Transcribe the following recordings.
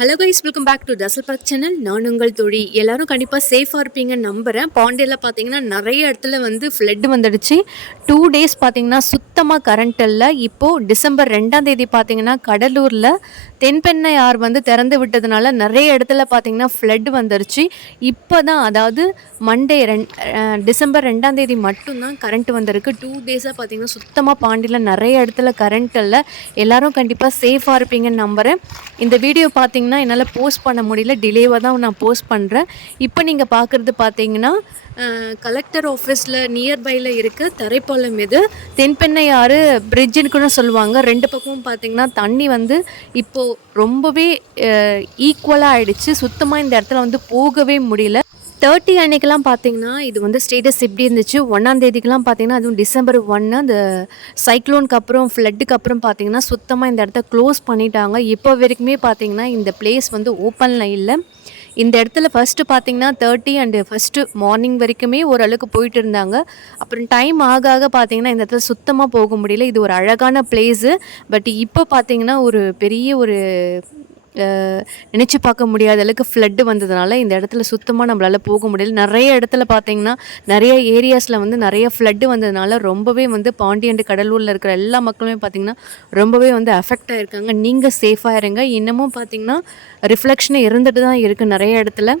Hello guys welcome back to dazzle park channel நான் உங்கள் தொழி. எல்லாரும் கண்டிப்பாக சேஃபாக இருப்பீங்கன்னு நம்புகிறேன் பாண்டியில் பார்த்தீங்கன்னா நிறைய இடத்துல வந்து ஃப்ளட் வந்துடுச்சு. டூ டேஸ் பார்த்தீங்கன்னா சுத்தமாக கரண்ட் இல்லை. இப்போது டிசம்பர் ரெண்டாம் தேதி பார்த்தீங்கன்னா கடலூரில் தென்பெண்ணை ஆறு வந்து திறந்து விட்டதுனால நிறைய இடத்துல பார்த்தீங்கன்னா ஃப்ளட் வந்துருச்சு. இப்போ தான் அதாவது மண்டே ரெண் டிசம்பர் ரெண்டாம் தேதி மட்டும்தான் கரண்ட் வந்திருக்கு. டூ டேஸாக பார்த்தீங்கன்னா சுத்தமாக பாண்டியில் நிறைய இடத்துல கரண்ட் இல்லை. எல்லோரும் கண்டிப்பாக சேஃபாக இருப்பீங்கன்னு நம்புகிறேன் இந்த வீடியோ பார்த்தீங்கன்னா என்னால் போஸ்ட் பண்ண முடியல. டிலேவாக தான் நான் போஸ்ட் பண்ணுறேன் இப்போ நீங்கள் பார்க்குறது பார்த்தீங்கன்னா கலெக்டர் ஆஃபீஸில் நியர்பையில் இருக்க தரைப்பாலம் இது. தென்பெண்ணை ஆறு பிரிட்ஜுன்னு கூட சொல்லுவாங்க. ரெண்டு பக்கமும் பார்த்தீங்கன்னா தண்ணி வந்து இப்போது ரொம்பவே ஈக்குவலாக ஆயிடுச்சு. சுத்தமாக இந்த இடத்துல வந்து போகவே முடியல. தேர்ட்டி அன்னைக்கெல்லாம் பார்த்தீங்கன்னா இது வந்து ஸ்டேட்டஸ் எப்படி இருந்துச்சு. ஒன்றாம் தேதிக்கெல்லாம் பார்த்தீங்கன்னா அதுவும் டிசம்பர் ஒன்று அந்த சைக்ளோனுக்கு அப்புறம் ஃப்ளட்டுக்கு அப்புறம் பார்த்தீங்கன்னா சுத்தமாக இந்த இடத்த க்ளோஸ் பண்ணிட்டாங்க. இப்போ வரைக்குமே பார்த்தீங்கன்னா இந்த பிளேஸ் வந்து ஓப்பனில் இல்லை. இந்த இடத்துல ஃபஸ்ட்டு பார்த்தீங்கன்னா தேர்ட்டி அண்டு ஃபஸ்ட்டு மார்னிங் வரைக்குமே ஓரளவுக்கு போயிட்டு இருந்தாங்க. அப்புறம் டைம் ஆக ஆக பார்த்தீங்கன்னா இந்த இடத்துல சுத்தமாக போக முடியல. இது ஒரு அழகான பிளேஸு பட் இப்போ பார்த்தீங்கன்னா ஒரு பெரிய ஒரு நினச்சி பார்க்க முடியாத அளவுக்கு ஃப்ளட்டு வந்ததுனால இந்த இடத்துல சுத்தமாக நம்மளால் போக முடியல. நிறைய இடத்துல பார்த்தீங்கன்னா நிறைய ஏரியாஸில் வந்து நிறைய ஃப்ளட்டு வந்ததுனால ரொம்பவே வந்து பாண்டியண்டு கடலூரில் இருக்கிற எல்லா மக்களுமே பார்த்திங்கன்னா ரொம்பவே வந்து அஃபெக்ட் ஆகிருக்காங்க நீங்கள் சேஃபாக இருங்க. இன்னமும் பார்த்தீங்கன்னா ரிஃப்ளெக்ஷன் இருந்துட்டு தான் இருக்குது நிறைய இடத்துல.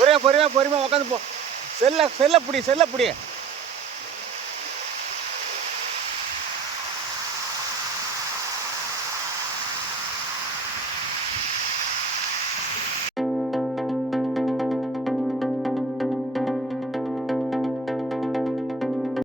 ஒரே பொறுமையாக பொறுமையாக உட்காந்து போ. செல்ல செல்ல பிடி செல்ல பிடி